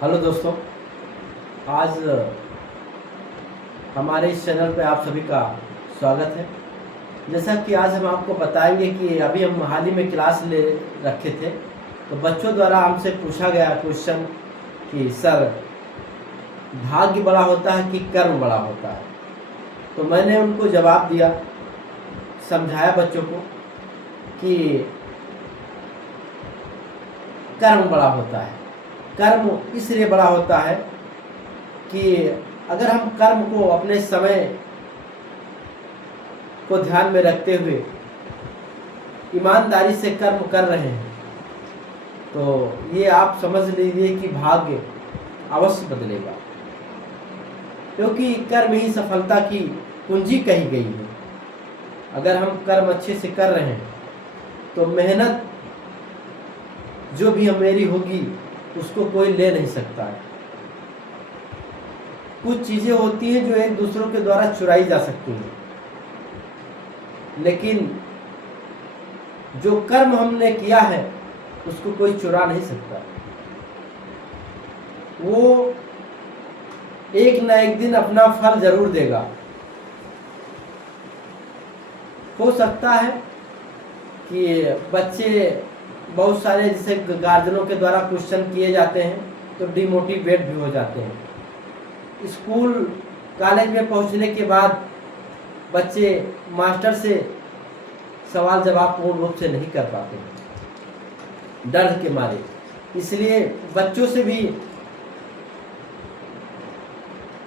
Hello दोस्तों, आज हमारे इस चैनल पर आप सभी का स्वागत है। जैसा कि आज हम आपको बताएंगे कि अभी हम हाल ही में क्लास ले रखे थे, तो बच्चों द्वारा हमसे पूछा गया क्वेश्चन कि सर, भाग्य बड़ा होता है कि कर्म बड़ा होता है। तो मैंने उनको जवाब दिया, समझाया बच्चों को कि कर्म बड़ा होता है। कर्म इसलिए बड़ा होता है कि अगर हम कर्म को अपने समय को ध्यान में रखते हुए ईमानदारी से कर्म कर रहे हैं, तो ये आप समझ लीजिए कि भाग्य अवश्य बदलेगा, क्योंकि कर्म ही सफलता की कुंजी कही गई है। अगर हम कर्म अच्छे से कर रहे हैं तो मेहनत जो भी मेरी होगी उसको कोई ले नहीं सकता है। कुछ चीज़ें होती हैं जो एक दूसरों के द्वारा चुराई जा सकती हैं, लेकिन जो कर्म हमने किया है उसको कोई चुरा नहीं सकता। वो एक न एक दिन अपना फल जरूर देगा। हो सकता है कि बच्चे बहुत सारे जैसे गार्जियनों के द्वारा क्वेश्चन किए जाते हैं तो डिमोटिवेट भी हो जाते हैं। स्कूल कॉलेज में पहुंचने के बाद बच्चे मास्टर से सवाल जवाब पूर्ण रूप से नहीं कर पाते हैं, डर के मारे। इसलिए बच्चों से भी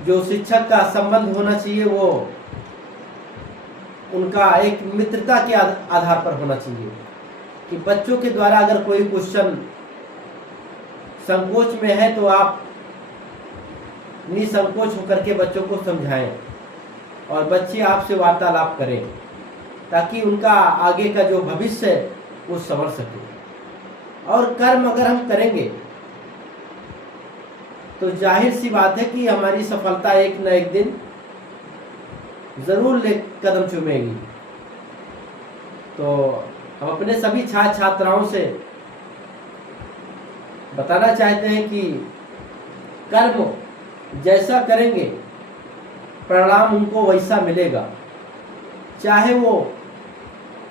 जो शिक्षक का संबंध होना चाहिए वो उनका एक मित्रता के आधार पर होना चाहिए कि बच्चों के द्वारा अगर कोई क्वेश्चन संकोच में है तो आप निसंकोच होकर के बच्चों को समझाएं और बच्चे आपसे वार्तालाप करें, ताकि उनका आगे का जो भविष्य है वो संवर सके। और कर्म अगर हम करेंगे तो जाहिर सी बात है कि हमारी सफलता एक न एक दिन जरूर कदम चूमेगी। तो हम अपने सभी छात्र छात्राओं से बताना चाहते हैं कि कर्म जैसा करेंगे परिणाम उनको वैसा मिलेगा। चाहे वो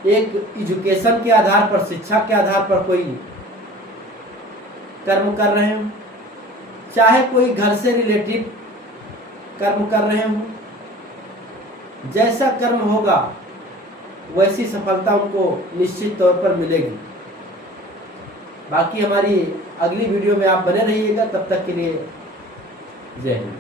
एक एजुकेशन के आधार पर, शिक्षा के आधार पर कोई कर्म कर रहे हों, चाहे कोई घर से रिलेटेड कर्म कर रहे हों, जैसा कर्म होगा वैसी सफलता उनको निश्चित तौर पर मिलेगी। बाकी हमारी अगली वीडियो में आप बने रहिएगा। तब तक के लिए जय हिंद।